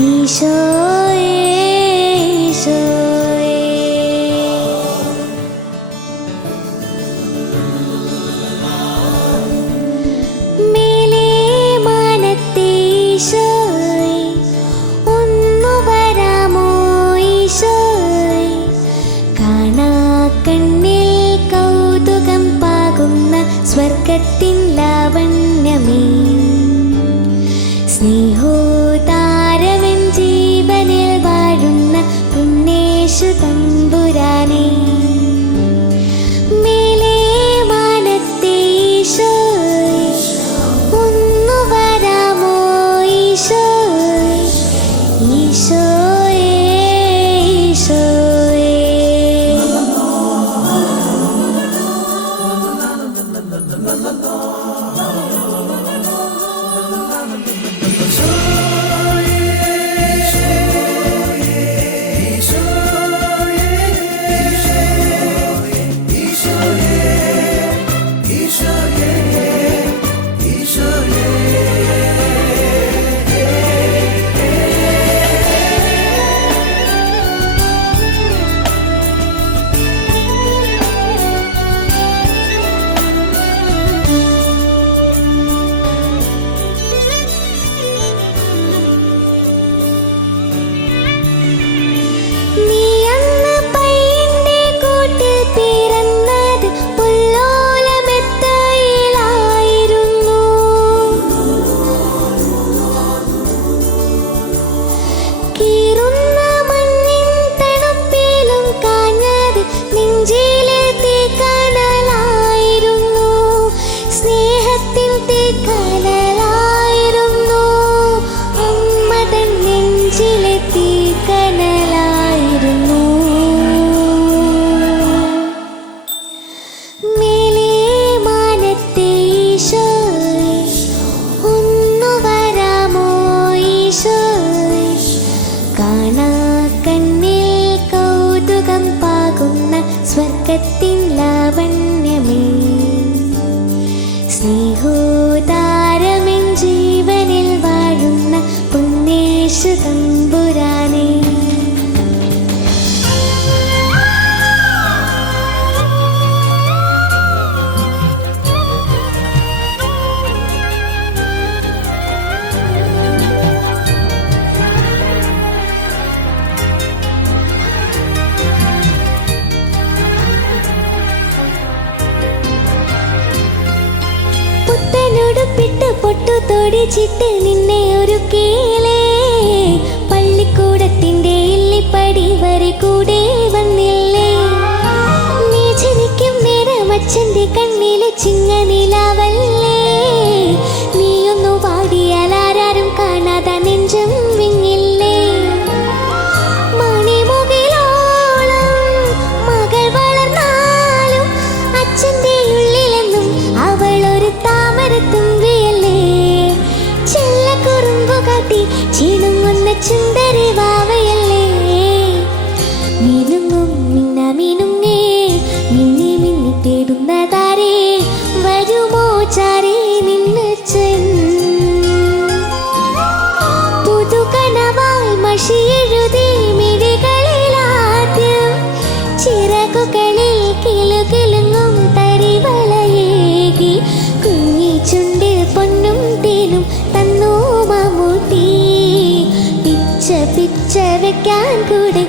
ഈശോയേ ഈശോയേ മേലേ മാനത്തെ ഈശോയേ ഒന്നു വരാമോ ഈശോയേ കാണാ കണ്ണിൽ കൗതുകം പാകുന്ന സ്വർഗത്തിൻ ലാവണ്യമേ സ്നേഹോദാരവൻ ജീവനിൽ വാഴുന്ന പുണ്യേശു തമ്പുരാനേ മേലേ മാനത്തെ ഈശോയേ ഒന്നു വരാമോ ഈശോയേ ഈശോയേ ഈശോയേ സ്വർഗത്തിൻ ലാവണ്യമേ സ്നേഹോദാരമെൻ ജീവനിൽ വാഴുന്ന പുണ്യേശു തമ്പുരാനേ പുത്തനുടുപ്പിട്ട് പൊട്ടു തൊടിച്ചിട്ട് നിന്നെ ഒരുക്കിയില്ലേ പള്ളിക്കൂടത്തിന്റെ ഇല്ലിപ്പടി വരെ കൂടെ വന്നില്ലേ നീ ജനിക്കും നേരം അച്ഛന്റെ കണ്ണിലെ ചിങ്ങനിലാവല്ലേ നീയൊന്നു പാടിയാൽ ആരാരും കാണാതെ നെഞ്ചം വിങ്ങില്ലേ മണിമുകിലോളം മകൾ വളർന്നാലും അച്ഛന്റെ ഉള്ളിലെന്നും അവൾ ഒരു താമരത്തുമ്പിയല്ലേ ചെല്ലക്കുറുമ്പു കാട്ടി ചിണുങ്ങുന്ന ചുണ്ടരി വാവയല്ലേ മിനുങ്ങും മിന്ന മിനുങ്ങേ മിന്നി മിന്നി തേടുന്നതാരേ വരുമോ ചാരേ നിന്നച്ഛൻ പുതുകനവാൽ മഷിയെഴുതി മിഴികളിലാദ്യം ചിറകുകളിൽ കിലുകിലുങ്ങും തരിവളയേകി കുഞ്ഞി ചുണ്ടിൽ പൊന്നും തേനും തന്നോ മമ്മൂട്ടി പിച്ച പിച്ച വെക്കാൻ കൂടെ